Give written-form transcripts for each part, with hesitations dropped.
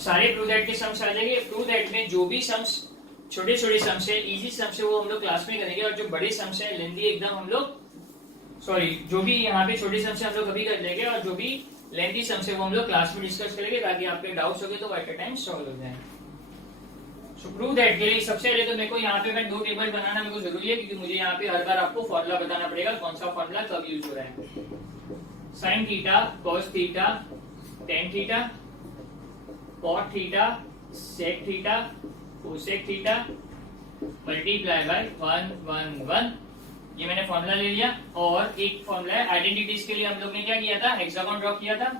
सारे prove that के sums आ जाएंगे। प्रूव दैट में जो भी सम्स छोटे छोटे सम्स है, इजी सम्स है, वो हम लोग क्लास में करेंगे, और जो बड़े सम्स है लेंथी एकदम हम लोग जो भी यहाँ पे छोटे सम्स है हम लोग कभी कर लेंगे, और जो भी लेंथी सम्स है वो हम लोग क्लास में डिस्कस करेंगे, ताकि आपके डाउट्स हो गए तो एट अ टाइम सॉल्व हो जाए। सो प्रूव दैट के लिए सबसे पहले तो मेरे को यहाँ पे मैं दो टेबल बनाना मेरे को जरूरी है, क्योंकि मुझे यहाँ पे हर बार आपको फॉर्मूला बताना पड़ेगा कौन सा फॉर्मूला कब यूज हो रहा है। Sine theta cos theta tan theta cot theta sec theta cosec theta multiply by 1 ये मैंने फॉर्मूला ले लिया। और एक फॉर्मूला है आइडेंटिटीज के लिए, हम लोग ने क्या किया था, हेक्सागोन ड्रॉ किया था।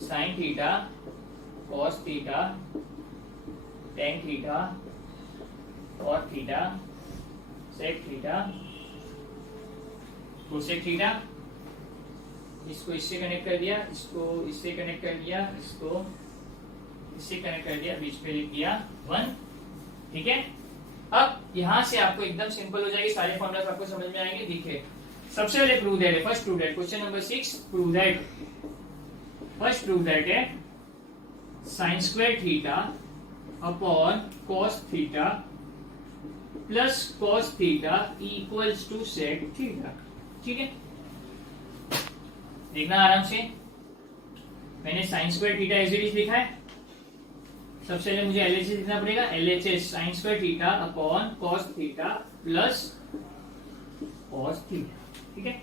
Sine theta cos theta tan theta cot theta sec theta cosec theta. इसको इससे कनेक्ट कर दिया, इसको इससे कनेक्ट कर दिया, इसको इससे कनेक्ट कर दिया, बीच पे लिख दिया 1। ठीक है, अब यहां से आपको एकदम सिंपल हो जाएगी, सारे फॉर्मूला आपको समझ में आएंगे। देखिए सबसे पहले प्रूव दैट है, first prove that, question number 6 prove that. First prove that है sine square theta upon cos theta plus cos theta equals to sec theta. ठीक है, देखना आराम से, मैंने sine square theta as it is लिखा है। सबसे पहले मुझे एलएचएस लिखना पड़ेगा, LHS sine square theta upon cos theta plus cos theta. ठीक है,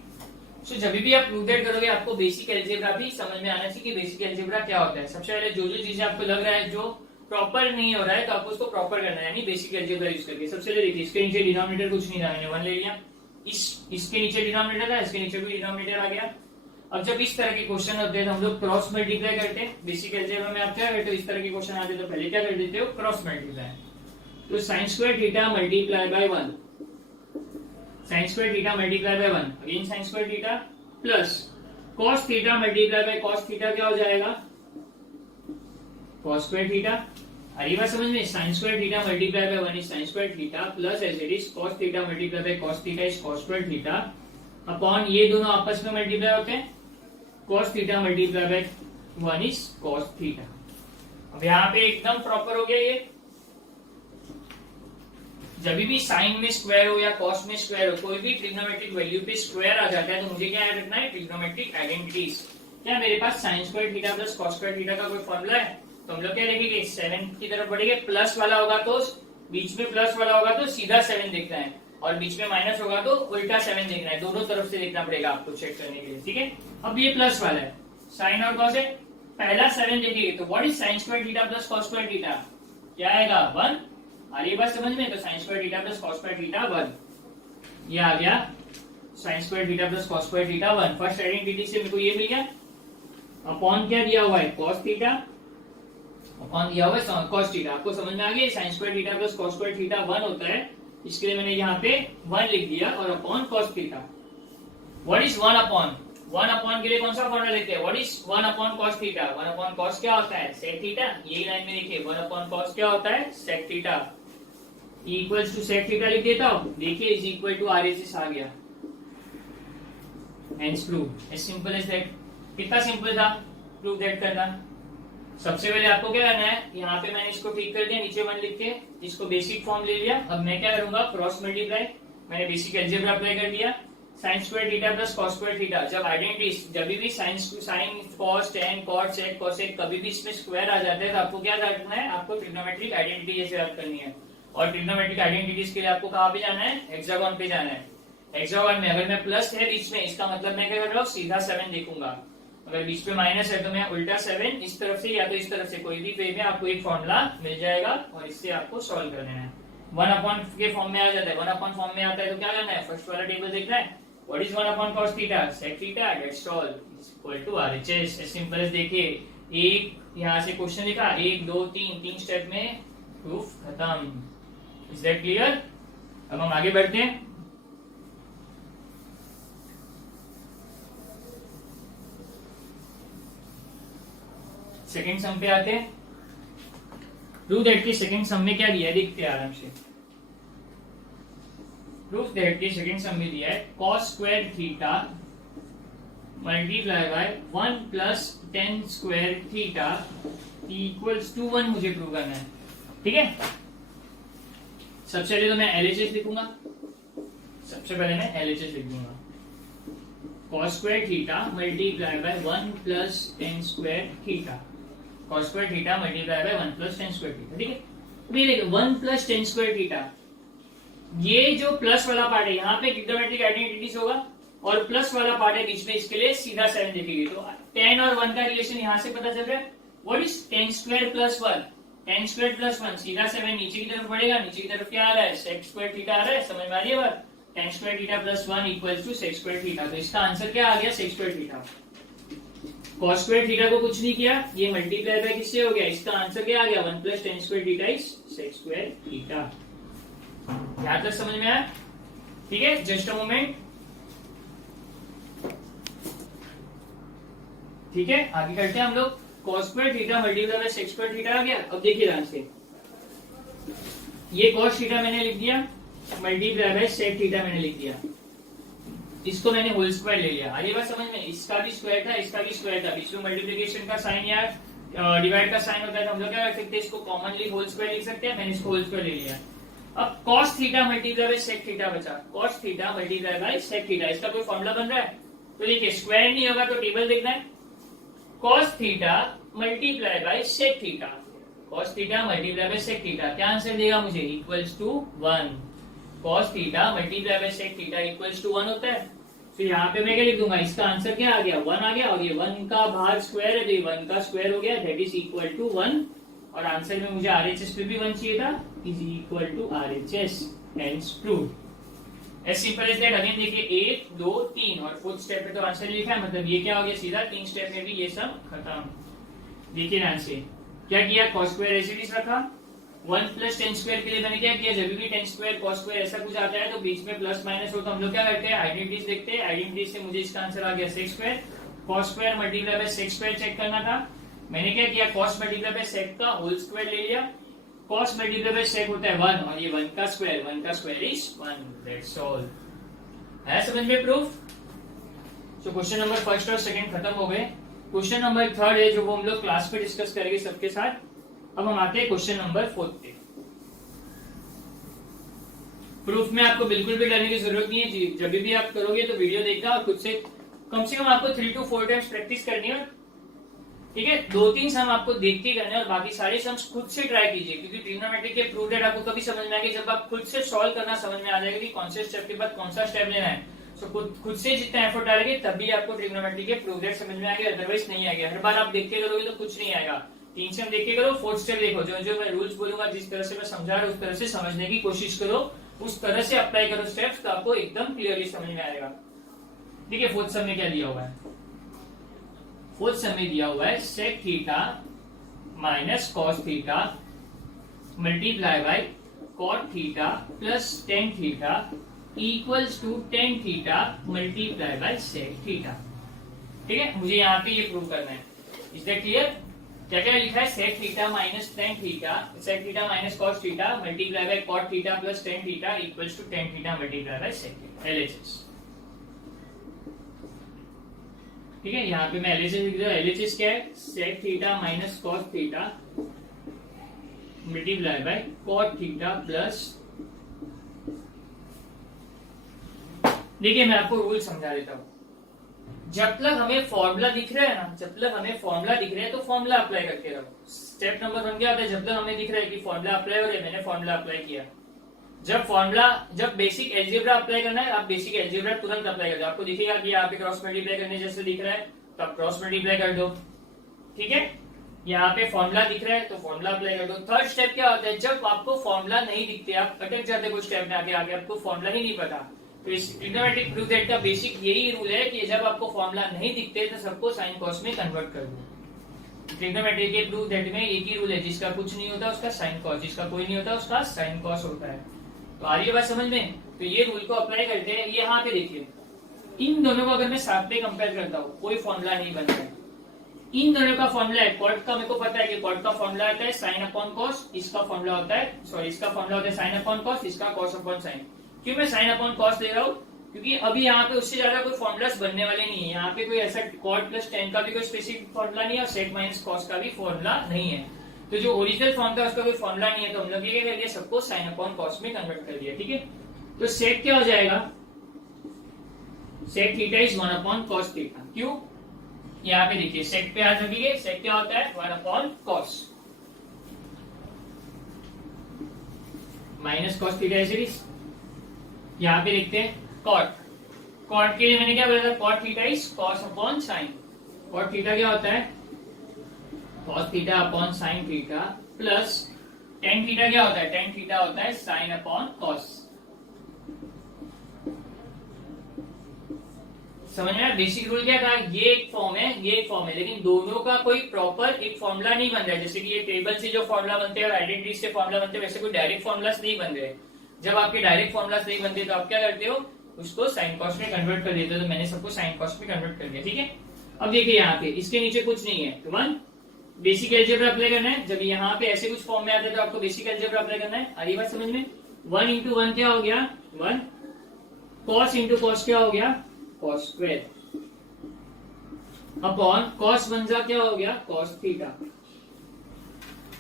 सो जब भी आप प्रूव दैट करोगे आपको बेसिक एल्जेब्रा भी समझ में आना चाहिए कि बेसिक एल्जेब्रा क्या होता है। सबसे पहले जो जो चीजें आपको लग रहा है जो प्रॉपर नहीं हो रहा है तो आपको उसको प्रॉपर करना है, यानी बेसिक एल्जेब्रा यूज करके। सबसे पहले देखिए, इसके नीचे डिनोमिनेटर कुछ नहीं था, मैंने 1 ले लिया, इसके नीचे डिनोमिनेटर था, इसके नीचे भी डिनोमिनेटर आ गया। अब जब इस तरह के क्वेश्चन होते हैं तो हम लोग क्रॉस मल्टीप्लाई करते हैं। बेसिक एल्जेब्रा में आप क्या करते हो, इस तरह के क्वेश्चन आते तो पहले क्या कर देते हो, क्रॉस मल्टीप्लाई। तो sine square theta multiply by 1, sign square theta multiply by 1, again sine square theta plus cos theta multiply by cos theta, क्या हो जाएगा, कॉस स्क्वायर थीटा। अरे बात समझ में, sine square theta multiply by 1 is sine square theta plus as it is cos theta multiply by cos theta is cos square theta upon ये दोनों आपस में मल्टीप्लाई होते हैं, cos theta multiply by 1 is cos theta. अब यहाँ पे एकदम प्रॉपर हो गया ये। जब भी साइन में स्क्वायर हो या कॉस में स्क्वायर हो, कोई भी ट्रिग्नोमेट्रिक वैल्यू पे स्क्वायर आ जाता है तो मुझे क्या याद रखना है, ट्रिग्नोमेट्रिक आइडेंटिटीज। क्या मेरे पास sine square theta plus cos square theta का कोई फॉर्मूला है, तो हम लोग क्या लिखेंगे, 7 की तरफ बढ़ेंगे, प्लस वाला होगा तो बीच में प्लस वाला होगा तो सीधा 7 देखना है, और बीच में माइनस होगा तो उल्टा 7 देखना है। दोनों तरफ से देखना पड़ेगा आपको चेक करने के लिए। ठीक है, अब ये प्लस वाला है, साइन और कॉस है, पहला 7 देखिए तो what is sine square theta plus cos square theta, क्या आएगा 1। आ रही बात समझ में, तो sine square theta plus cos square theta 1, ये आ गया sine square theta plus cos square theta 1। First identity से मेरे को ये मिल गया। अपॉन क्या दिया हुआ है, कॉस थीटा, अपॉन दिया हुआ है कॉस थीटा। आपको समझ में आ गया, sine square theta plus cos square theta 1 होता है, इसके लिए मैंने यहाँ पे 1 लिख दिया, और upon cos theta. What is 1 upon, 1 upon के लिए कौन सा फॉर्मूला लिखते हैं, what is 1 upon cos theta, 1 upon cos क्या होता है, सेक थीटा। यही लाइन में लिखिए, 1 अपॉन कॉस क्या होता है, sec theta, equals to sec theta लिख देता हूं। देखिए इज इक्वल टू आरएचएस आ गया, hence prove, as simple as that. कितना सिंपल था प्रूव दैट करना। सबसे पहले आपको क्या करना है, यहाँ पे मैंने इसको ठीक कर दिया, नीचे 1 लिख के इसको बेसिक फॉर्म ले लिया। अब मैं क्या करूंगा, क्रॉस मल्टीप्लाई, मैंने बेसिक एल्जेब्रा अप्लाई कर दिया। Sine square theta plus cos square theta, जब आइडेंटिटी जब भी sine cos tan cot sec cosec कभी भी इसमें स्क्वायर आ जाता है तो आपको क्या करना है, आपको ट्रिग्नोमेट्रिक आइडेंटिटी जैसे याद करनी है। और ट्रिग्नोमेट्रिक आइडेंटिटीज के लिए आपको कहाँ पे जाना है, हेक्सागोन पे जाना है। हेक्सागोन में अगर मैं प्लस है बीच में, इसका मतलब मैं क्या कर रहा हूँ, सीधा 7 देखूंगा। अगर बीच में माइनस है तो मैं उल्टा 7 इस तरफ से या तो इस तरफ से, कोई भी वे में आपको एक फॉर्मूला मिल जाएगा और इससे आपको सॉल्व करना है। 1 अपॉन के फॉर्म में आ जाता है, 1 अपॉन फॉर्म में आता है तो क्या करना है, फर्स्ट वाला टेबल देखना है, what is 1 upon cos theta, sec theta, that's all, is equal to RHS. Simple as. देखिए एक यहाँ से क्वेश्चन लिखा, 1 2 3 स्टेप में प्रूफ खत्म। Is that clear. अब हम आगे बढ़ते हैं। सेकेंड सम पे आते हैं। प्रूव दैट की सेकेंड सम में क्या दिया है देखते हैं आराम से। प्रूफ दैट की सेकंड सम में दिया है cos square theta multiply by 1 plus tan square theta equals to 1 मुझे प्रूव करना है। ठीक है, सबसे पहले तो मैं LHS लिखूंगा, सबसे पहले मैं LHS लिख दूंगा cos square theta multiply by 1 plus tan square theta, cos square theta multiply by 1 plus tan square theta. ठीक है, अभी देखो 1 प्लस tan स्क्वायर थीटा, ये जो प्लस वाला पार्ट है यहाँ पे ट्रिग्नोमेट्रिक आइडेंटिटीज होगा और प्लस वाला पार्ट है बीच में, इसके लिए सीधा 7 लिखेगी। तो tan और 1 का रिलेशन यहाँ से पता चल रहा है, what is tan square plus 1, tan square plus 1 सीधा 7 नीचे की तरफ बढ़ेगा, नीचे की तरफ क्या आ रहा है sec स्क्वायर थीटा आ रहा है, समझ में आ रही है बात। tan square theta plus 1 equals to sec square theta, तो इसका आंसर क्या आ गया sec square theta. cos square theta को कुछ नहीं किया, ये मल्टीप्लाई बाय किससे हो गया, इसका आंसर क्या आ गया 1 plus tan square theta is sec square theta. यहां तक समझ में आया? ठीक है, जस्ट अ मोमेंट। ठीक है, आगे करते हैं हम लोग। cos square theta multiply by sec square theta आ गया। अब देखिए ध्यान से, ये cos थीटा मैंने लिख दिया मल्टीप्लाई बाय sec थीटा मैंने लिख दिया, इसको मैंने होल स्क्वायर ले लिया। आगे बात समझ में, इसका भी स्क्वायर था, इसका भी स्क्वायर था, बीच में मल्टीप्लिकेशन का साइन या डिवाइड का साइन होता है, तो हम लोग क्या कर सकते हैं, इसको कॉमनली होल स्क्वायर लिख सकते हैं। मैंने इसको होल स्क्वायर ले लिया। अब cos theta multiply by sec theta बचा, cos theta multiply by sec theta, इसका कोई फॉर्मूला बन रहा है? तो देखिए स्क्वायर नहीं होगा तो टेबल देखना है, cos theta multiply by sec theta, cos theta multiply by sec theta, क्या आंसर देगा मुझे, equals to 1। cos theta multiply by sec theta equals to 1 होता है। तो यहाँ पे मैं क्या लिख दूंगा, इसका आंसर क्या आ गया 1 आ गया, और ये 1 का भाग स्क्वायर है तो ये 1 का स्क्वायर हो गया, दैट इज इक्वल टू 1। और आंसर में मुझे RHS पे भी 1 चाहिए था, is equal to RHS, hence proved. As simple as that. Again देखिए 1 2 3 और फोर्थ स्टेप पे तो आंसर लिखा है, मतलब ये क्या हो गया सीधा, 3 स्टेप में भी ये सब खत्म। देखिए ध्यान से, क्या किया, cos square as it is रखा, 1 प्लस tan स्क्वायर के लिए मैंने क्या किया, जब भी tan स्क्वायर cos स्क्वायर ऐसा कुछ आता है तो बीच में प्लस माइनस हो तो हम लोग क्या करते हैं, आइडेंटिटीज देखते हैं। आइडेंटिटीज से मुझे इसका आंसर आ गया sec square, cos square multiply by sec square check करना था, मैंने क्या किया, cos मल्टीप्लाई बाय sec का होल स्क्वायर ले लिया। cos मल्टीप्लाई बाय sec होता है 1 और ये 1 का स्क्वायर इज 1, दैट्स ऑल। है समझ में प्रूफ? तो क्वेश्चन नंबर फर्स्ट और सेकंड खत्म हो गए। क्वेश्चन नंबर थर्ड है जो वो हम लोग क्लास पे डिस्कस करेंगे सबके साथ। अब हम आते हैं क्वेश्चन नंबर 4 पे। प्रूफ में आपको बिल्कुल भी डरने की जरूरत नहीं है, जब भी आप करोगे तो वीडियो देखना और खुद से कम आपको 3 to 4 टाइम्स प्रैक्टिस करनी है। ठीक है, 2-3 सम आपको देख के करने और बाकी सारे सम्स खुद से ट्राई कीजिए, क्योंकि ट्रिग्नोमेट्री के प्रूफ डेट आपको कभी समझ में आएगी जब आप खुद से सॉल्व करना समझ में आ जाएगा कि कौन से स्टेप के बाद कौन सा स्टेप लेना है। तो खुद से जितना एफर्ट डालेंगे तभी आपको ट्रिग्नोमेट्री के प्रूफ डेट समझ में आएगा, अदरवाइज नहीं आएगा। हर बार आप देख के करोगे तो कुछ नहीं आएगा। 3 सम देख के करो, 4th स्टेप देखो, जो मैं रूल्स बोलूंगा, जिस तरह से मैं समझा रहा हूं उस तरह से समझने की कोशिश करो, उस तरह से अप्लाई करो स्टेप्स, तो आपको एकदम क्लियरली समझ में आएगा। ठीक है, 4th सम में क्या दिया हुआ है, 4th सम में दिया हुआ है sec theta minus cos theta multiply by cot theta plus tan theta equals to tan theta multiply by sec theta. ठीक है, मुझे यहाँ पे ये प्रूव करना है। Is that clear? क्या क्या लिखा है, sec theta minus tan theta, sec theta minus cos theta multiply by cot theta plus tan theta equals to tan theta multiply by sec theta, LHS। ठीक है, यहाँ पे मैं LHS लिख दूंगा। LHS क्या है, sec theta minus cos theta multiply by cot theta plus, देखिए मैं आपको रूल समझा देता हूँ। जब तक हमें फॉर्मूला दिख रहा है ना, जब तक हमें फॉर्मूला दिख रहा है तो फॉर्मूला अप्लाई करके रहो। स्टेप नंबर 1 क्या होता है, जब तक हमें दिख रहा है कि फॉर्मूला अप्लाई हो रहा है, मैंने फॉर्मूला अप्लाई किया। जब बेसिक एल्जेब्रा अप्लाई करना है, आप बेसिक एल्जेब्रा तुरंत अप्लाई कर दो। आपको दिखेगा कि यहाँ पे क्रॉस मल्टीप्लाई करने जैसे दिख रहा है तो आप क्रॉस मल्टीप्लाई कर दो। ठीक है, यहाँ पे फॉर्मूला दिख रहा है तो फॉर्मूला अप्लाई कर दो। थर्ड स्टेप क्या होता है, जब आपको फॉर्मूला नहीं दिखते, आप अटक जाते कुछ स्टेप में, आगे आपको फॉर्मूला ही नहीं पता, तो इस ट्रिग्नोमेट्रिक प्रूफ डेट का बेसिक यही रूल है कि जब आपको फॉर्मूला नहीं दिखते तो सबको साइन कॉस में कन्वर्ट कर दो। ट्रिग्नोमेट्री के प्रूफ डेट में एक ही रूल है, जिसका कुछ नहीं होता उसका साइन कॉस, जिसका कोई नहीं होता उसका साइन कॉस होता है। तो आ रही है बात समझ में? तो ये रूल को अप्लाई करते हैं। यहाँ पे देखिए, इन दोनों को अगर मैं साथ में कंपेयर करता हूँ, कोई फॉर्मूला नहीं बनता है। इन दोनों का फॉर्मूला है, कॉट का मेरे को पता है कि कॉट का फॉर्मूला होता है साइन अपॉन कॉस, इसका फॉर्मूला होता है, सॉरी इसका फॉर्मूला होता है साइन अपॉन कॉस, इसका कॉस अपॉन साइन। क्यों मैं साइन अपॉन कॉस ले रहा हूँ? क्योंकि अभी यहाँ पे उससे ज्यादा कोई फॉर्मुलास बनने वाले नहीं है। यहाँ पे कोई ऐसा कॉट प्लस टेन का भी कोई स्पेसिफिक फॉर्मुला नहीं है और सेक माइनस कॉस का भी फॉर्मुला नहीं है। तो जो ओरिजिनल फॉर्म था उसका कोई फॉर्मुला नहीं है, तो हम लोग ये कर दिया, सबको साइन अपॉन कॉस में कन्वर्ट कर दिया। ठीक है, तो सेक क्या हो जाएगा? Sec theta is 1 upon cos theta. क्यों? यहाँ पे देखिए सेक पे आ जाएंगे, सेक क्या होता है? 1 upon cos minus cos theta is is. यहाँ पे देखते हैं कॉट। कॉट के लिए मैंने क्या बोला था? Cot theta is cos upon sine. Cot theta क्या होता है? Cos theta upon sine theta plus tan theta क्या होता है? टेन थीटा होता है साइन अपॉन कॉस। समझ में आया? बेसिक रूल क्या था? ये एक फॉर्म है, ये एक फॉर्म है, लेकिन दोनों का कोई प्रॉपर एक फॉर्मुला नहीं बन रहा है। जैसे कि ये टेबल से जो फॉर्मुला बनते हैं और आइडेंटिटी से फॉर्मुला बनते हैं, वैसे कोई डायरेक्ट फॉर्मुलास नहीं बन रहे। जब आपके डायरेक्ट फॉर्मुलास नहीं बनते तो आप क्या करते हो? उसको साइन कॉस में कन्वर्ट कर देते हो। तो मैंने सबको साइन कॉस में कन्वर्ट कर दिया। ठीक है, अब देखिए यहाँ पे इसके नीचे कुछ नहीं है, तो 1 बेसिक एल्जेब्रा अप्लाई करना है। जब यहाँ पे ऐसे कुछ फॉर्म में आते हैं तो आपको बेसिक एल्जेब्रा अप्लाई करना है। आ रही बात समझ में? 1 इंटू 1 क्या हो गया? 1 कॉस इंटू कॉस क्या हो गया? Cos square upon cos one जा क्या हो गया? Cos theta.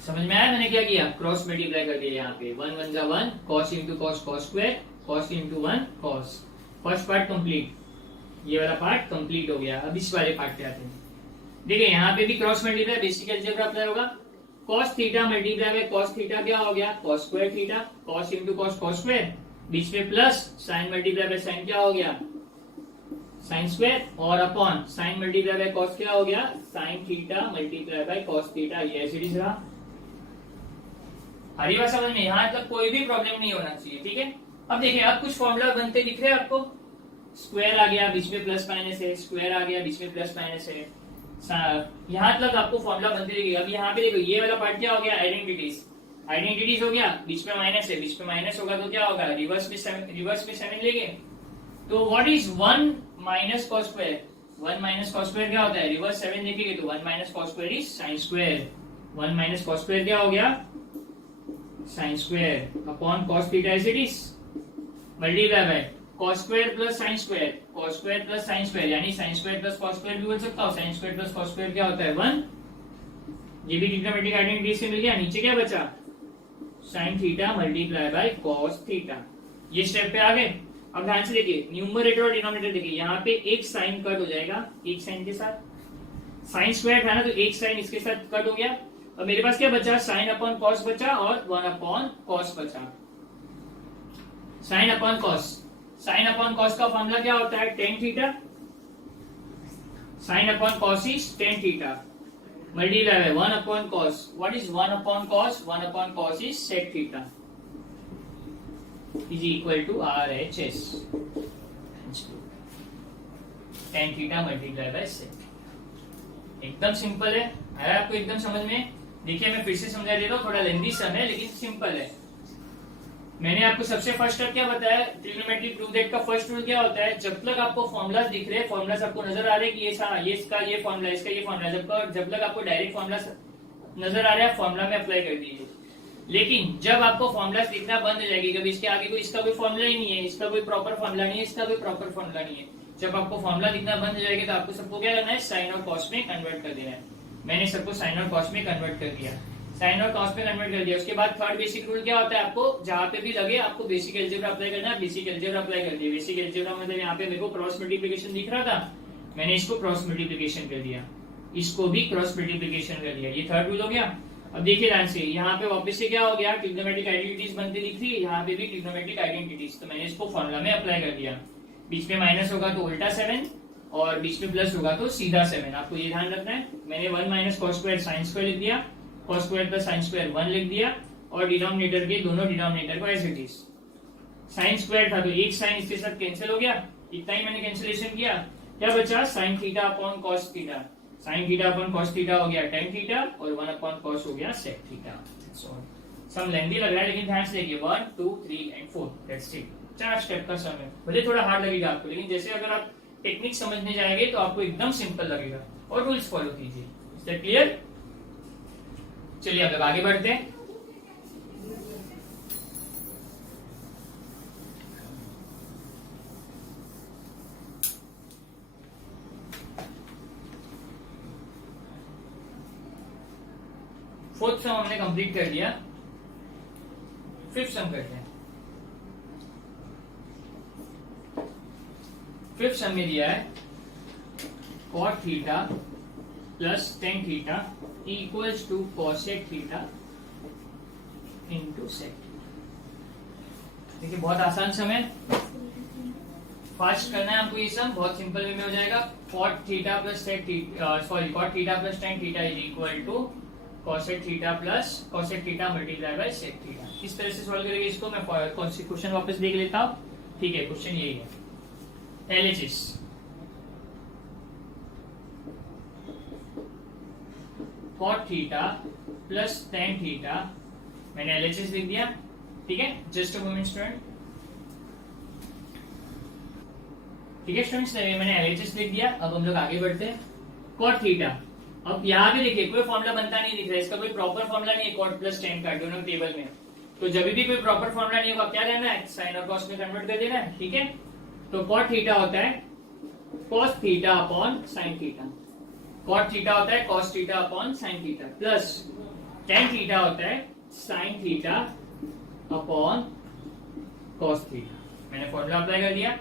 समझ में आया मैंने क्या किया? क्रॉस मल्टीप्लाई कर दिया। यहाँ पे 1 1 जा 1 cos into cos cos square, cos into 1 cos. First part complete, ये वाला पार्ट कंप्लीट हो गया। अब इस वाले पार्ट पे आते हैं। देखिए यहाँ पे भी cross multiply basic algebra apply होगा। कॉस थीटा मल्टीप्लाई में कॉस थीटा क्या हो गया? Cos square theta. Cos into cos cos square, बीच में plus sine multiply by sine क्या हो गया? साइन स्क्वायर, और upon sine multiply by cos क्या हो गया? Sine theta multiply by cos theta. ये ऐसे ही रहा। हरी बात समझ में? यहाँ तक कोई भी प्रॉब्लम नहीं होना चाहिए। ठीक है, अब देखिए अब कुछ फॉर्मूला बनते दिख रहे हैं आपको। स्क्वायर आ गया, बीच में प्लस माइनस है, स्क्वायर आ गया, बीच में प्लस माइनस है। यहाँ तक आपको फॉर्मूला बनते दिखेगा। अब यहाँ पे देखो ये वाला पार्ट क्या हो गया? आइडेंटिटीज। आइडेंटिटीज हो गया, बीच में माइनस है, बीच में माइनस होगा तो क्या होगा? रिवर्स में 7 लेंगे। तो what is 1 minus cos square? 1 minus cos square क्या होता है? रिवर्स 7 देखेंगे तो 1 minus cos square is sine square. 1 minus cos square क्या हो गया? Sine square upon cos theta is it is multiply by cos square plus sine square, cos square plus sine square, यानी sine square plus cos square भी बोल सकता हूँ। Sine square plus cos square क्या होता है? 1। ये भी ट्रिग्नोमेट्रिक आइडेंटिटी से मिल गया। नीचे क्या बचा? Sign theta multiply by cos theta. ये स्टेप पे आ गए। अब ध्यान से देखिए, न्यूमरेटर और डिनोमिनेटर देखिए, यहाँ पे एक साइन कट हो जाएगा एक साइन के साथ। साइन स्क्वायर था ना, तो एक साइन इसके साथ कट हो गया। अब मेरे पास क्या बचा? साइन अपॉन कॉस बचा और 1 अपॉन कॉस बचा। Sine upon cos, sine upon cos का फॉर्मूला क्या होता है? Tan theta. Sine upon cos is tan theta multiply by 1 upon cos. What is 1 upon cos? 1 upon cos is sec theta is equal to RHS, tan theta multiply by sec. एकदम सिंपल है। आया आपको एकदम समझ में? देखिए मैं फिर से समझा देता हूँ, थोड़ा लेंथी सम है लेकिन सिंपल है। मैंने आपको सबसे फर्स्ट स्टेप क्या बताया? ट्रिग्नोमेट्रिक प्रूफ दैट का फर्स्ट रूल क्या होता है? जब तक आपको फॉर्मुलास दिख रहे हैं, फॉर्मुलास आपको नजर आ रहे हैं कि ये इसका ये फॉर्मुला, इसका ये फॉर्मुला, जब तक आपको डायरेक्ट फॉर्मुलास नजर आ रहा है फॉर्मुला में अप्लाई कर दीजिए। लेकिन जब आपको फॉर्मुलास दिखना बंद हो जाएगी, कभी इसके आगे कोई इसका कोई फॉर्मुला ही नहीं है, इसका कोई प्रॉपर फॉर्मुला नहीं है, इसका कोई प्रॉपर फॉर्मुला नहीं है, जब आपको फॉर्मुला दिखना बंद हो जाएगी तो आपको सबको क्या करना है? साइन और कॉस में कन्वर्ट कर देना है। मैंने सबको साइन और कॉस में कन्वर्ट कर दिया, साइन और कॉस में कन्वर्ट कर दिया। उसके बाद थर्ड बेसिक रूल क्या होता है? आपको जहां पे भी लगे आपको बेसिक एल्जेब्रा अप्लाई करना है। बेसिक एल्जेब्रा अप्लाई कर दिया। बेसिक एल्जेब्रा मतलब यहाँ पे मेरे को क्रॉस मल्टीप्लिकेशन दिख रहा था, मैंने इसको क्रॉस मल्टीप्लिकेशन कर दिया, इसको भी क्रॉस मल्टीप्लिकेशन कर दिया। ये थर्ड रूल हो गया। अब देखिए ध्यान से, यहाँ पे वापस से क्या हो गया? ट्रिग्नोमेट्रिक आइडेंटिटीज बनती दिख रही है, यहाँ पे भी ट्रिग्नोमेट्रिक आइडेंटिटीज, तो मैंने इसको फॉर्मुला में अप्लाई कर दिया। बीच में माइनस होगा तो उल्टा 7 और बीच में प्लस होगा तो सीधा 7। आपको ये ध्यान रखना है। मैंने 1 minus cos square sine square लिख दिया, cos square plus sine square 1 लिख दिया, और डिनोमिनेटर के दोनों डिनोमिनेटर को as it is. Sine square था तो एक साइन इसके साथ कैंसिल हो गया, इतना ही मैंने कैंसिलेशन किया। क्या बचा? Sine theta upon cos theta. Sine theta upon cos theta हो गया टेन थीटा और 1 अपॉन कॉस हो गया सेक थीटा। सम लेंथी लग रहा है लेकिन ध्यान से देखिए, 1 2 3 एंड 4 दैट्स इट। 4 स्टेप का सम है। भले थोड़ा हार्ड लगेगा आपको, लेकिन जैसे अगर आप टेक्निक समझने जाएंगे तो आपको एकदम सिंपल लगेगा। और रूल्स फॉलो कीजिए। Is that clear? चलिए अब आगे बढ़ते हैं। फोर्थ सम हमने कंप्लीट कर दिया, फिफ्थ सम करते हैं। फिफ्थ सम में दिया है cot theta plus tan theta equals to cosec theta into sec. देखिए बहुत आसान सम है, फास्ट करना है हमको। ये सम बहुत सिंपल वे में हो जाएगा। cot theta plus sec cot theta plus tan theta is equal to cosec theta plus cosec theta multiply by sec theta. इस तरह से सॉल्व करेंगे इसको। मैं क्वेश्चन वापस देख लेता हूँ। ठीक है, क्वेश्चन यही है। LHS cot theta plus tan theta, मैंने एलएचएस लिख दिया। ठीक है, जस्ट अ मोमेंट स्टूडेंट। ठीक है स्टूडेंट्स, मैंने एलएचएस लिख दिया। अब हम लोग आगे बढ़ते हैं। cot थीटा, अब यहाँ भी देखिए कोई फॉर्मूला बनता नहीं दिख रहा है, इसका कोई प्रॉपर फॉर्मूला नहीं है cot प्लस टेन का दोनों टेबल में। तो जब भी कोई प्रॉपर फॉर्मूला नहीं होगा क्या करना है, साइन और कॉस में कन्वर्ट कर देना है। ठीक है, तो cot थीटा होता है cos theta upon sine theta, cot theta होता है cos theta upon sine theta, plus tan theta होता है sine theta upon cos theta. मैंने फॉर्मूला अप्लाई कर दिया।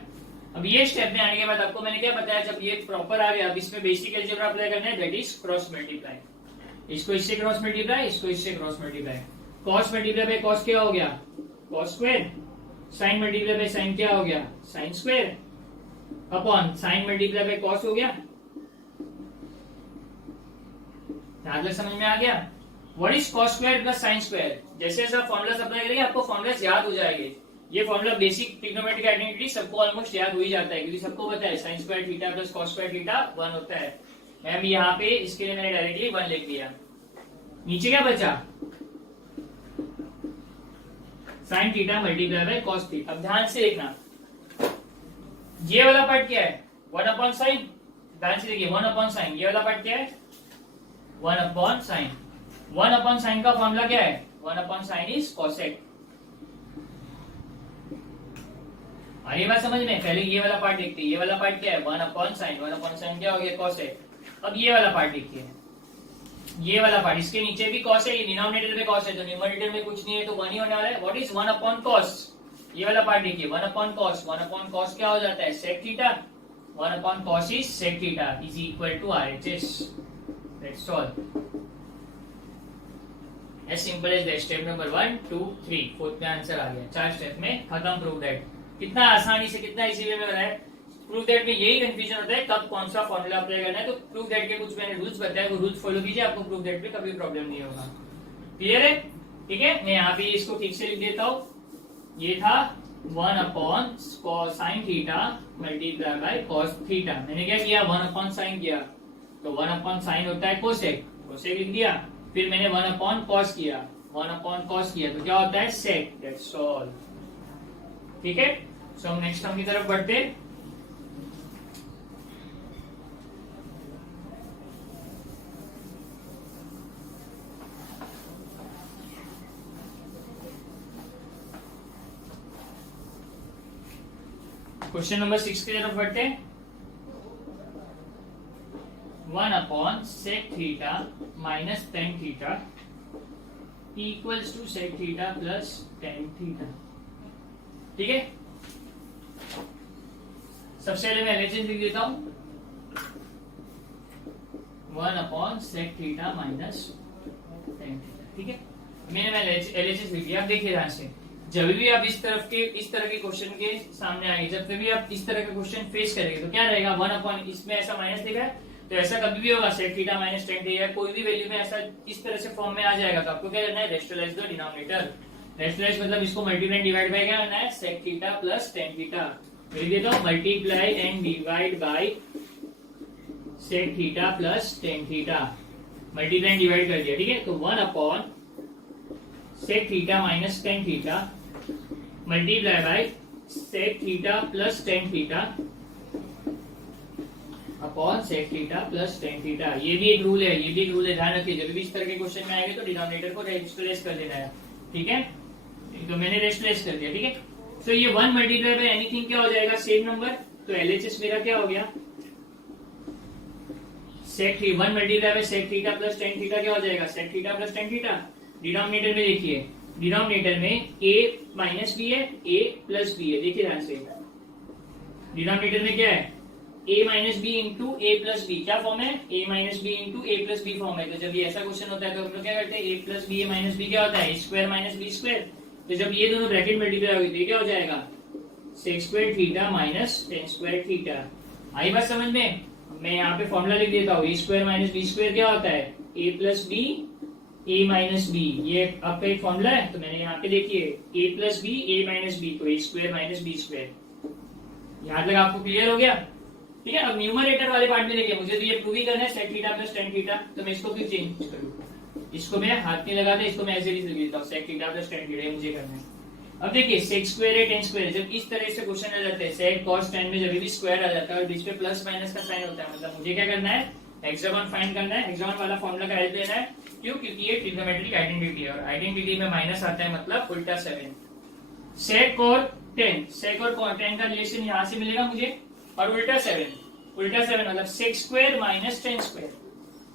अब ये स्टेप में आने के बाद आपको मैंने क्या बताया, जब ये प्रॉपर आ गया अब इसमें बेसिक अलजेब्रा अप्लाई करना है, दैट इज क्रॉस मल्टीप्लाई। इसको इससे क्रॉस मल्टीप्लाई, इसको इससे cross multiply. cos multiply by cos क्या हो गया, cos square. Sine multiply by sine क्या हो गया, sine square upon sine multiply by cos हो गया। यहां तक समझ में आ गया। What is cos square plus sine square. जैसे जैसे आप फॉर्मुलास अप्लाई करेंगे आपको फॉर्मुलास याद हो जाएंगे। ये फॉर्मुला बेसिक ट्रिग्नोमेट्रिक आइडेंटिटी सबको ऑलमोस्ट याद हो ही जाता है, क्योंकि सबको पता है sine square theta plus cos square theta 1 होता है। मैम यहाँ पे इसके लिए मैंने डायरेक्टली 1 लिख दिया। नीचे क्या बचा, sign theta multiply by cos theta. अब ध्यान से देखना, ये वाला पार्ट क्या है, 1 अपॉन साइन। ध्यान से देखिए 1 अपॉन साइन, ये वाला पार्ट क्या है 1 अपॉन साइन। 1 अपॉन साइन का फॉर्मूला क्या है, 1 अपॉन साइन इज cosec। और ये बात समझ में, पहले ये वाला पार्ट देखते हैं। ये वाला पार्ट क्या है 1 अपॉन साइन, 1 अपॉन साइन क्या हो गया cosec। अब ये वाला पार्ट देखिए, ये वाला पार्ट, इसके नीचे भी cos है, ये डिनोमिनेटर में cos है, तो न्यूमरेटर में कुछ नहीं है तो 1 ही होने वाला है। व्हाट इज 1 अपॉन cos, ये वाला पार्ट देखिए 1 अपॉन cos। 1 अपॉन cos क्या हो जाता है sec theta. 1 upon cos is sec theta is equal to RHS। That's all, as simple as that. Step number 1 2 3 fourth में आंसर आ गया। 4 स्टेप में खत्म। Prove that. कितना आसानी से, कितना इजी वे में बनाया। प्रूव दैट में यही कंफ्यूजन होता है कब कौन सा फॉर्मूला अप्लाई करना है। तो प्रूव दैट के कुछ मैंने रूल्स बताए, वो रूल्स फॉलो कीजिए, आपको प्रूव दैट में कभी प्रॉब्लम नहीं होगा। क्लियर है। ठीक है, मैं यहाँ पे इसको ठीक से लिख देता हूँ। ये था 1 upon sine theta multiply by cos theta. मैंने क्या किया 1 अपॉन साइन किया, तो 1 अपॉन साइन होता है कोसेक, कोसेक लिख दिया। फिर मैंने 1 अपॉन cos किया, 1 अपॉन cos किया, तो क्या होता है सेक। That's all. ठीक है, सो हम नेक्स्ट टर्म की तरफ बढ़ते हैं। क्वेश्चन नंबर 6 की तरफ बढ़ते हैं। 1 upon sec theta minus tan theta equals to sec theta plus tan theta. ठीक है, सबसे पहले मैं एलएचएस लिख देता हूं। 1 upon sec theta minus tan theta. ठीक है, मैंने एलएचएस लिख दिया। अब देखिए ध्यान से, जब भी आप इस तरह के क्वेश्चन के सामने आएंगे, जब भी आप इस तरह का क्वेश्चन फेस करेंगे तो क्या रहेगा 1 अपॉन, इसमें ऐसा माइनस दिखा है तो ऐसा कभी भी होगा sec theta minus tan theta, कोई भी वैल्यू में ऐसा इस तरह से फॉर्म में आ जाएगा। तो आपको क्या करना है, रेशनलाइज द डिनोमिनेटर। रेशनलाइज मतलब इसको मल्टीप्लाई एंड डिवाइड बाय क्या करना है, sec theta plus tan theta. लिख देता हूं, multiply and divide by sec theta plus tan theta. Multiply and divide कर दिया। ठीक है, तो 1 upon sec theta minus tan theta multiply by sec theta plus tan theta upon sec theta plus tan theta. ये भी एक rule है, ये भी एक रूल है, ध्यान रखिए। जब भी इस तरह के क्वेश्चन में आएंगे तो डिनोमिनेटर को रेशनलाइज कर देना है। ठीक है, तो मैंने रेशनलाइज कर दिया। ठीक है, तो ये 1 मल्टीप्लाई बाय एनीथिंग क्या हो जाएगा, सेम नंबर। तो एलएचएस मेरा क्या हो गया, sec 1 multiply by sec theta plus tan theta क्या हो जाएगा, sec theta plus tan theta. Denominator में देखिए, डिनोमिनेटर में a माइनस बी है, a प्लस बी है, देखिए ध्यान से। डिनोमिनेटर में क्या है, a minus b into a plus b, क्या फॉर्म है, a minus b into a plus b form है। तो जब ये ऐसा क्वेश्चन होता है तो हम लोग क्या करते हैं, a plus b, a minus b क्या होता है, a square minus b square. तो जब ये दोनों ब्रैकेट मल्टीप्लाई होगी तो क्या हो जाएगा, sec square theta minus tan square theta. आई बात समझ में। मैं यहाँ पे फॉर्मूला लिख देता हूँ, ए स्क्वायर माइनस बी स्क्वायर क्या होता है, ए plus b a minus B, ये आपका एक फॉर्मूला है। तो मैंने यहाँ पे देखिए ए plus b a minus B, तो ए स्क्वायर माइनस बी स्क्वायर। यहाँ तक आपको क्लियर हो गया, ठीक है। अब न्यूमरेटर वाले पार्ट में देखिए, मुझे तो ये प्रूव ही करना है sec theta plus tan theta, तो मैं इसको क्यों चेंज करूँ, इसको मैं हाथ नहीं लगाता, इसको मैं ऐसे ही लिख देता हूँ, sec theta plus tan theta मुझे करना है। अब देखिए सेक स्क्वायर है टेन स्क्वायर, जब इस तरह से क्वेश्चन आ जाते हैं, सेक कॉस टेन में जब भी स्क्वायर आ जाता है और बीच में प्लस माइनस का साइन होता है, मतलब मुझे क्या करना है, हेक्सागोन फाइंड करना है। हेक्सागोन वाला फॉर्मूला का हेल्प लेना है, क्यों, क्योंकि ये ट्रिग्नोमेट्रिक आइडेंटिटी है और आइडेंटिटी में माइनस आता है, मतलब उल्टा 7। सेक और टेन, सेक और टेन का रिलेशन यहाँ से मिलेगा मुझे, और उल्टा 7, उल्टा 7 मतलब sec square minus tan square.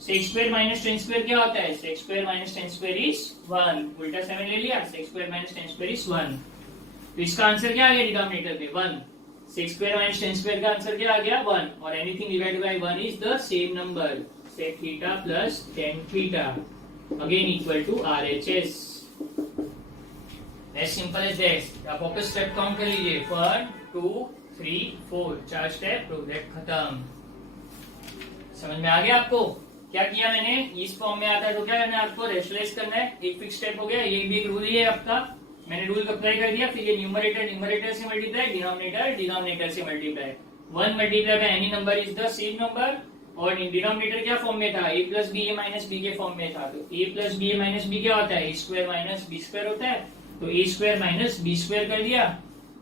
Sec square minus tan square क्या होता है, sec square minus tan square is 1, उल्टा 7 ले लिया, sec square minus tan square is 1। तो इसका आंसर क्या आ गया डिनोमिनेटर में 1, sec square minus tan square का आंसर क्या आ गया 1, और anything divided by 1 is the same number, sec theta plus tan theta again equal to RHS। As simple as that. आप वापस स्टेप काउंट कर लीजिए, 1 2 3 4, 4 स्टेप, प्रोजेक्ट खत्म। समझ में आ गया आपको क्या किया मैंने, इस फॉर्म में आता है तो क्या करना है आपको, रेशनलाइज करना है, एक फिक्स स्टेप हो गया, ये भी एक रूल ही है आपका, मैंने रूल अप्लाई कर दिया। फिर ये न्यूमरेटर से मल्टीप्लाई, डिनोमिनेटर से multiply, 1 multiply by any number is the same number, और डिनोमिनेटर क्या फॉर्म में था, ए plus b a minus B के फॉर्म में था। तो ए plus b a minus b क्या होता है, ए स्क्वायर माइनस बी स्क्वायर होता है, तो ए स्क्वायर माइनस बी स्क्वायर कर दिया।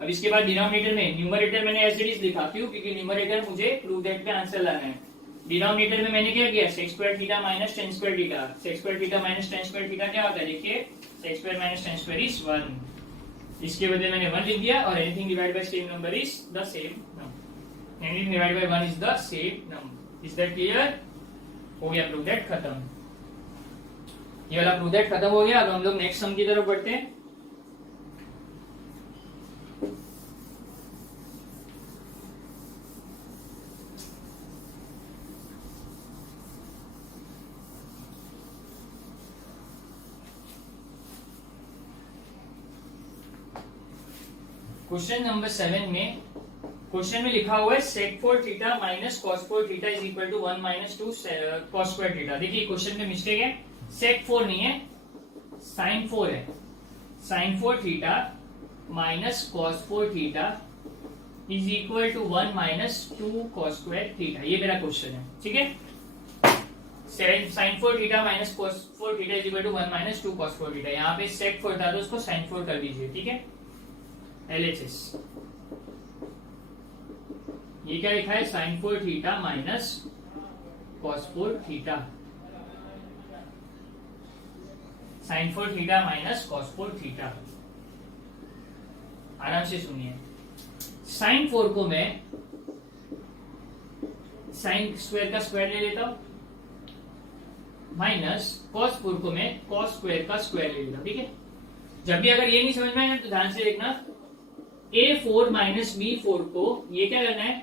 अब इसके बाद डिनोमिनेटर में, न्यूमरेटर मैंने एज इट इज लिखा, क्यों, क्योंकि न्यूमरेटर मुझे प्रूव दैट पे आंसर लाना है। डिनोमिनेटर में मैंने क्या किया, sec square theta minus tan square theta, sec square theta minus tan square theta क्या होता है, देखिए sec square minus tan square is 1, इसके बदले मैंने 1 लिख दिया, और anything divide by same number is the same number, anything divide by 1 is the same number. Is that clear, हो गया प्रूव दैट खत्म, ये वाला प्रूव दैट खत्म हो गया। अब हम लोग नेक्स्ट सम की तरफ बढ़ते हैं। क्वेश्चन नंबर 7 में, क्वेश्चन में लिखा हुआ है sec 4 theta minus cos 4 theta is equal to 1 माइनस 2 कॉस स्क्वायर थीटा। देखिए क्वेश्चन में मिस्टेक है, सेक 4 नहीं है, साइन 4 है, sine 4 theta minus cos 4 theta is equal to 1 माइनस 2 कॉस स्क्वायर थीटा, ये मेरा क्वेश्चन है, ठीक है। Sine 4 theta minus cos 4 theta is equal to 1 माइनस 2 कॉस 4 थीटा, यहाँ पे सेक 4 था तो उसको साइन 4 कर दीजिए, ठीक है। LHS ये क्या लिखा है, sine 4 theta minus cos 4 theta, sine 4 theta minus cos 4 theta. आराम से सुनिए, साइन 4 को मैं साइन स्क्वायर का स्क्वायर ले लेता हूं, माइनस कॉस 4 को मैं कॉस स्क्वायर का स्क्वायर ले लेता हूं, ठीक है। जब भी अगर ये नहीं समझ में आए तो ध्यान से देखना, A4 माइनस B4 को ये क्या करना है,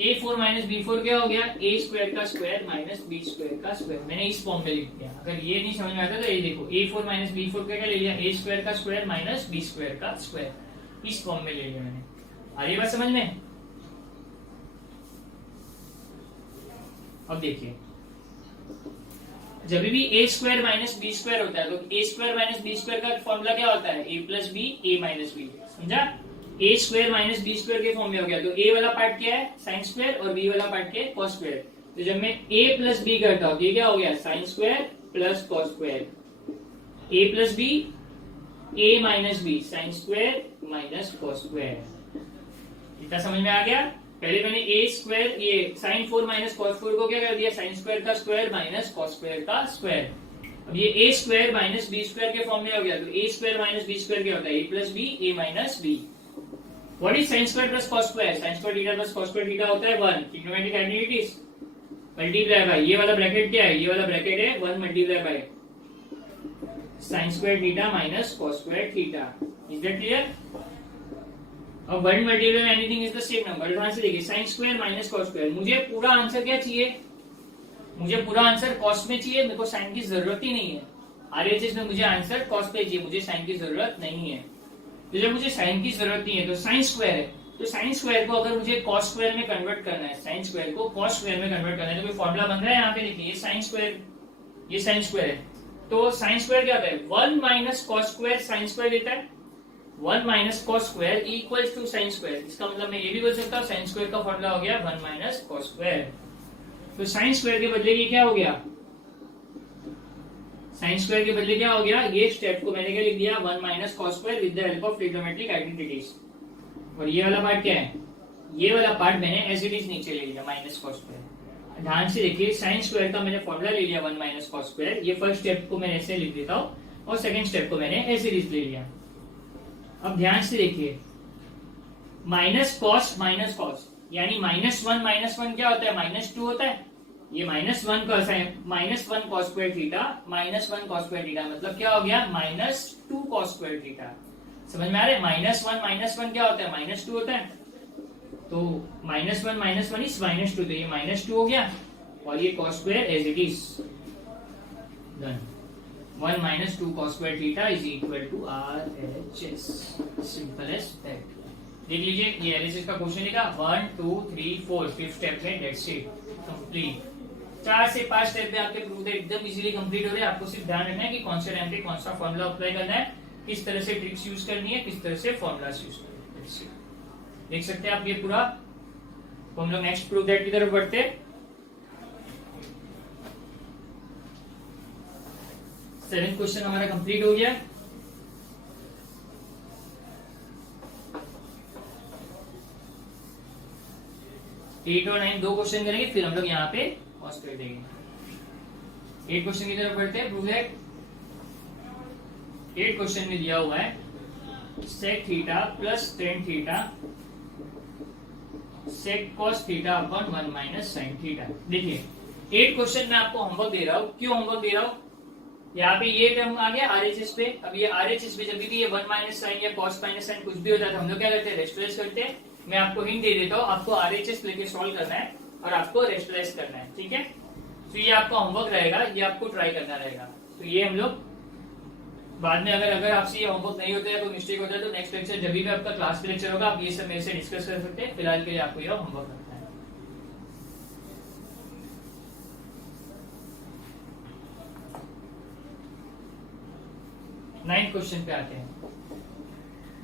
A4 माइनस B4 क्या हो गया, A स्क्वायर का स्क्वायर माइनस B स्क्वायर का स्क्वायर, मैंने इस फॉर्म में लिख दिया। अगर ये नहीं समझ में आता तो ये देखो, A4 माइनस B4 क्या ले लिया, A स्क्वायर का स्क्वायर माइनस B स्क्वायर का स्क्वायर, इस फॉर्म में ले लिया मैंने। आ रही बात समझ में। अब देखिए, जब भी A square minus B square होता है तो A square minus B square का फॉर्मूला क्या होता है, A plus B A minus B, समझा। A square minus B square के फॉर्म में हो गया, तो A वाला पार्ट क्या है, साइन स्क्वायर, और B वाला पार्ट क्या है, कॉस स्क्वायर। तो जब मैं A प्लस B करता हूं तो ये क्या हो गया, sine square plus cos square, A plus B A minus B, sine square minus cos square. इतना समझ में आ गया। पहले मैंने A स्क्वायर, ये साइन 4 माइनस कॉस 4 को क्या कर दिया, साइन स्क्वायर का स्क्वायर माइनस कॉस स्क्वायर का स्क्वायर। अब ये A square minus B square के फॉर्म में हो गया, तो A square minus B square क्या होता है, A plus B A minus B। What is sine square plus cos square, sine square theta plus cos square theta होता है 1, ट्रिग्नोमेट्रिक आइडेंटिटीज। मल्टीप्लाई बाय, ये वाला ब्रैकेट क्या है, ये वाला ब्रैकेट है 1 multiply by sign square theta minus cos square theta. Is that clear? अब 1 multiply anything is the same number. ध्यान से देखिए, sine square minus cos square, मुझे पूरा आंसर क्या चाहिए, मुझे पूरा आंसर कॉस में चाहिए, मेरे को साइन की जरूरत ही नहीं है। आरएचएस में मुझे आंसर कॉस पे चाहिए, मुझे साइन की जरूरत नहीं है। तो जब मुझे साइन की जरूरत नहीं है तो साइन स्क्वायर है, तो साइन स्क्वायर को अगर मुझे कॉस स्क्वायर में कन्वर्ट करना है, साइन स्क्वायर को कॉस स्क्वायर में कन्वर्ट करना है, तो कोई फॉर्मूला बन रहा है यहाँ पे, देखिए ये साइन स्क्वायर, ये साइन स्क्वायर है, तो साइन स्क्वायर क्या होता है, 1 minus cos square sine square देता है, 1 minus cos square equals to sine square. इसका मतलब मैं ये भी बोल सकता हूँ साइन स्क्वायर का फॉर्मूला हो गया 1 माइनस कॉस स्क्वायर। तो साइन स्क्वायर के बदले ये क्या हो गया, साइन स्क्वायर के बदले क्या हो गया, ये स्टेप को मैंने क्या लिख दिया 1 minus cos square with the help of trigonometric identities. और ये वाला पार्ट क्या है, ये वाला पार्ट मैंने एज इट इज नीचे ले लिया माइनस कॉस स्क्वायर। ध्यान से देखिए, साइन स्क्वायर का मैंने फॉर्मूला ले लिया 1 माइनस कॉस स्क्वायर, ये फर्स्ट स्टेप को मैंने ऐसे लिख देता हूं और सेकंड स्टेप को मैंने एज इट इज ले लिया। अब ध्यान से देखिए, माइनस कॉस माइनस कॉस यानी -1 क्या होता है, -2 होता है। ये -1 का है, -1 cos square theta, -1 cos square theta मतलब क्या हो गया, -2 कॉस स्क्वायर थीटा। समझ में आ रहा है, -1 क्या होता है, -2 होता है। तो -1 इज -2, तो ये -2 हो गया और ये cos square as it is done. 1 माइनस 2 cos square theta is equal to RHS। Simple as that. देख लीजिए, ये एनालिसिस का क्वेश्चन लिखा 1 2 3 4 5th स्टेप में, दैट्स इट कंप्लीट। 4 से 5 स्टेप में आपके प्रूफ एकदम इजीली कंप्लीट हो रहे हैं। आपको सिर्फ ध्यान रखना है कि कौन सा टाइम पे कौन सा फॉर्मूला अप्लाई करना है, किस तरह से ट्रिक्स यूज करनी है, किस तरह से फॉर्मूलास यूज करनी है। देख सकते हैं आप ये पूरा। तो हम लोग नेक्स्ट प्रूफ दैट की तरफ बढ़ते हैं। 7th क्वेश्चन हमारा कंप्लीट हो गया। एट और 9 दो क्वेश्चन करेंगे, फिर हम लोग यहाँ पे पॉज कर देंगे। 8 क्वेश्चन की तरफ बढ़ते हैं। प्रूव दैट 8 क्वेश्चन में दिया हुआ है sec theta plus tan theta sec cos theta upon 1 minus sine theta. देखिए 8 क्वेश्चन में आपको होमवर्क दे रहा हूँ। क्यों होमवर्क दे रहा हूँ, यहाँ पे ये टर्म आ गया आरएचएस पे। अब ये आरएचएस पे जब भी ये 1 माइनस साइन या कॉस माइनस साइन कुछ भी हो जाता है, हम लोग क्या करते हैं, रेस्टलाइज करते हैं। मैं आपको हिंट दे देता हूँ, आपको आरएचएस लेके सॉल्व करना है और आपको रेस्टलाइज करना है, ठीक है। तो ये आपका होमवर्क रहेगा, ये आपको ट्राई करना रहेगा। तो ये हम लोग बाद में अगर आपसे ये होमवर्क नहीं होता है, कोई मिस्टेक होता है, तो नेक्स्ट लेक्चर जब भी आपका क्लास पे लेक्चर होगा, आप ये सब मेरे से डिस्कस कर सकते हैं। फिलहाल के लिए आपको ये होमवर्क करना है। 9th क्वेश्चन पे आते हैं।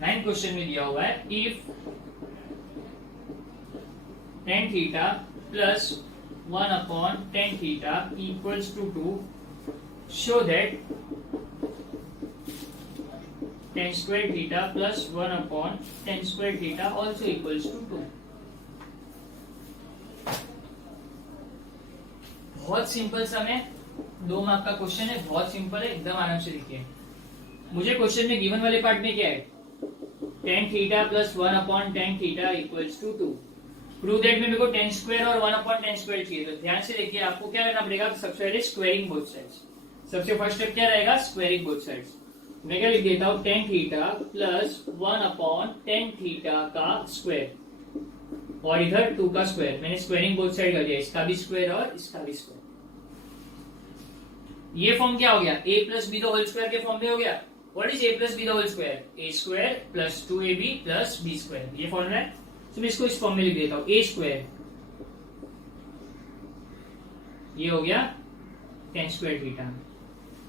9th क्वेश्चन में दिया हुआ है if tan theta plus 1 upon tan theta equals to 2, show that tan square theta plus 1 upon tan square theta also equals to 2। बहुत सिंपल सम है, 2 मार्क का क्वेश्चन है, बहुत सिंपल है, एकदम आराम से लिखिए। मुझे क्वेश्चन में गिवन वाले पार्ट में क्या है, tan theta plus 1 upon tan theta equals to 2। Prove that में मेरे को tan स्क्वायर और 1 अपॉन tan स्क्वायर चाहिए। तो ध्यान से देखिए, आपको क्या करना पड़ेगा, सबसे पहले स्क्वायरिंग बोथ साइड्स। सबसे फर्स्ट स्टेप क्या रहेगा, स्क्वायरिंग बोथ साइड्स। मैं क्या लिख देता हूँ, tan theta plus 1 upon tan theta का स्क्वायर और इधर 2 का स्क्वायर। मैंने स्क्वायरिंग बोथ साइड कर दिया, इसका भी स्क्वायर और इसका भी स्क्वायर। ये फॉर्म क्या हो गया, a plus b the whole square के फॉर्म में हो गया। What is a plus b the whole square? a square plus 2ab plus b square। ये फॉर्मूला है, तो मैं इसको इस फॉर्म में लिख देता हूँ। a स्क्वायर ये हो गया tan square theta,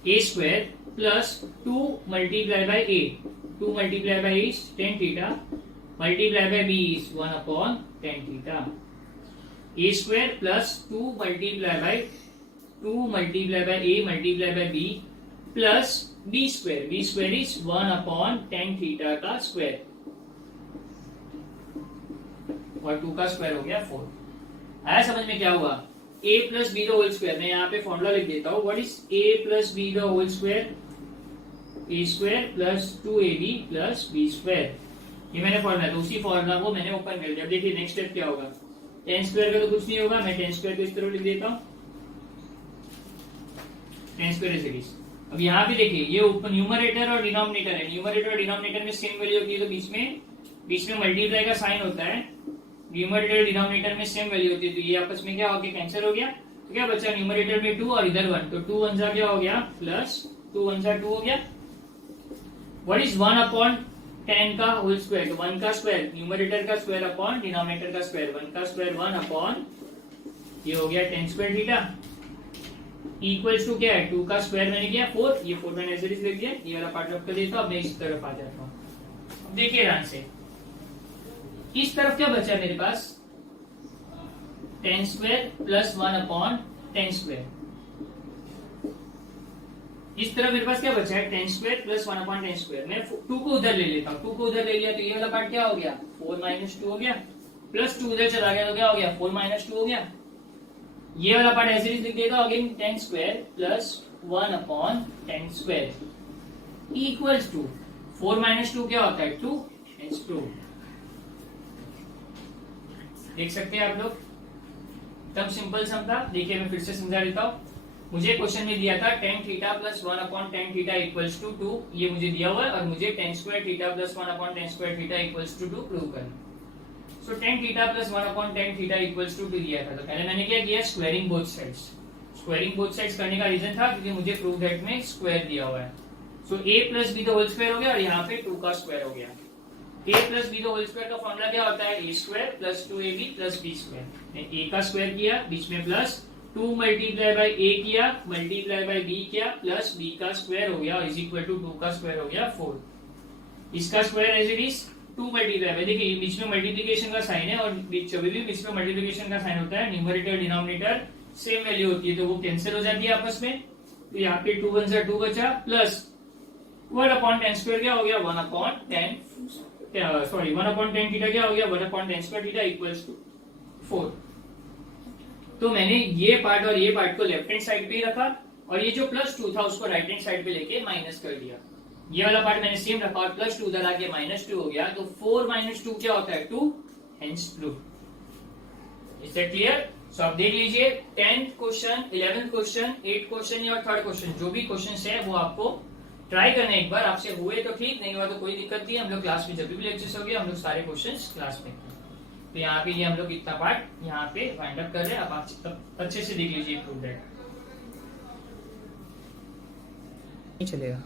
a square plus 2 multiply by a, 2 multiply by is tan theta multiply bye b is 1 upon tan theta. a square plus 2 multiply by a multiply by b plus b square is 1 upon tan theta का square और 2 का square हो गया 4। आया समझ में क्या हुआ, a plus b the whole square. मैं यहाँ पे फॉर्मूला लिख देता हूँ। What is a plus b the whole square, a square plus 2ab plus b square. ये मैंने फॉर्मूला, तो उसी फॉर्मूला को मैंने ओपन कर दिया। देखिए नेक्स्ट स्टेप क्या होगा, टेन स्क्वायर का तो कुछ नहीं होगा, मैं टेन स्क्वायर को इस तरह लिख देता हूँ, tan square as it is. अब यहाँ भी देखिए ये न्यूमरेटर और डिनोमिनेटर है, न्यूमरेटर और डिनोमिनेटर में सेम वैल्यू होती है, तो बीच में मल्टीप्लाई का साइन होता है, न्यूमरेटर डिनोमिनेटर में सेम वैल्यू होती है, तो ये आपस में क्या हो गया, कैंसिल हो गया। तो क्या बचा, न्यूमरेटर में 2 और इधर 1, तो 2 1 जा क्या हो गया, प्लस 2 1 जा 2 हो गया। व्हाट इज 1 अपॉन 10 का होल स्क्वायर, तो 1 का स्क्वायर न्यूमरेटर का स्क्वायर अपॉन डिनोमिनेटर का स्क्वायर, 1 का स्क्वायर 1 अपॉन ये हो गया tan square theta equals to क्या है, 2 का स्क्वायर मैंने किया 4, ये 4 मैंने ऐसे लिख दिया, ये वाला पार्ट रख कर देता हूं। अब मैं इस तरफ आ जाता हूं, देखिए ध्यान से, इस तरफ क्या बचा मेरे पास, tan square plus 1 upon tan square, इस तरफ मेरे पास क्या बचा है, tan square plus 1 upon tan square. मैं 2 को उधर ले लेता हूं, 2 को उधर ले लिया तो ये वाला पार्ट क्या हो गया, 4 माइनस 2 हो गया, प्लस 2 उधर चला गया तो क्या हो गया, 4 माइनस 2 हो गया। ये वाला पार्ट ऐसे ही लिख देता हूं, again tan square plus 1 upon tan square equals to 4 minus 2 क्या होता है, 2 hence 2। देख सकते हैं आप लोग, तब सिंपल सम था। देखिए मैं फिर से समझा देता हूं, मुझे क्वेश्चन में दिया था tan theta plus 1 upon tan theta equals to 2, ये मुझे दिया हुआ है, और मुझे tan square theta plus 1 upon tan square theta equals to 2 prove करना। So tan theta plus 1 upon tan theta equals to 2 दिया था, तो पहले मैंने क्या किया, squaring both sides. Squaring both sides करने का रीजन था क्योंकि मुझे प्रूव दैट में स्क्वायर दिया हुआ है। So a plus b the whole square हो गया, और यहाँ पे 2 का स्क्वायर हो गया। a plus b the whole square का फॉर्मूला क्या होता है, a square plus 2ab plus b square. मैंने a का स्क्वायर किया, बीच में प्लस 2 मल्टीप्लाई बाई a किया, मल्टीप्लाई बाई b किया, प्लस b का स्क्वायर हो गया, इज इक्वल टू 2 का स्क्वायर हो गया 4। इसका square as it is 2 multiply by, देखिए बीच में मल्टीप्लिकेशन का साइन है, और बीच में मल्टीप्लिकेशन का साइन होता है, न्यूमरेटर डिनोमिनेटर सेम वैल्यू होती है, तो वो कैंसिल हो जाती है आपस में। तो यहाँ पे 2 1 जा 2 बचा, प्लस 1 अपॉन tan स्क्वायर क्या हो गया, 1 अपॉन tan थीटा क्या हो गया, 1 upon tan square theta equals to 4। तो मैंने ये पार्ट और ये पार्ट को लेफ्ट हैंड साइड पे ही रखा, और ये जो प्लस 2 था उसको राइट हैंड साइड पे लेके माइनस कर दिया। ये वाला पार्ट मैंने सेम रखा, और प्लस 2 उधर आके माइनस 2 हो गया, तो 4 माइनस 2 क्या होता है, 2 hence prove. Is that clear? So आप देख लीजिए 10th question, 11th question, 8th question या 3rd क्वेश्चन, जो भी क्वेश्चन है वो आपको ट्राई करना एक बार, आपसे हुए तो ठीक, नहीं हुआ तो कोई दिक्कत नहीं। हम लोग क्लास में जब भी लेक्चर्स हो गए हम लोग सारे क्वेश्चंस क्लास में। तो यहाँ पे ये हम लोग इतना पार्ट यहाँ पे वाइंड अप कर रहे हैं। आप अच्छे से देख लीजिए, प्रूव दैट। नहीं चलेगा।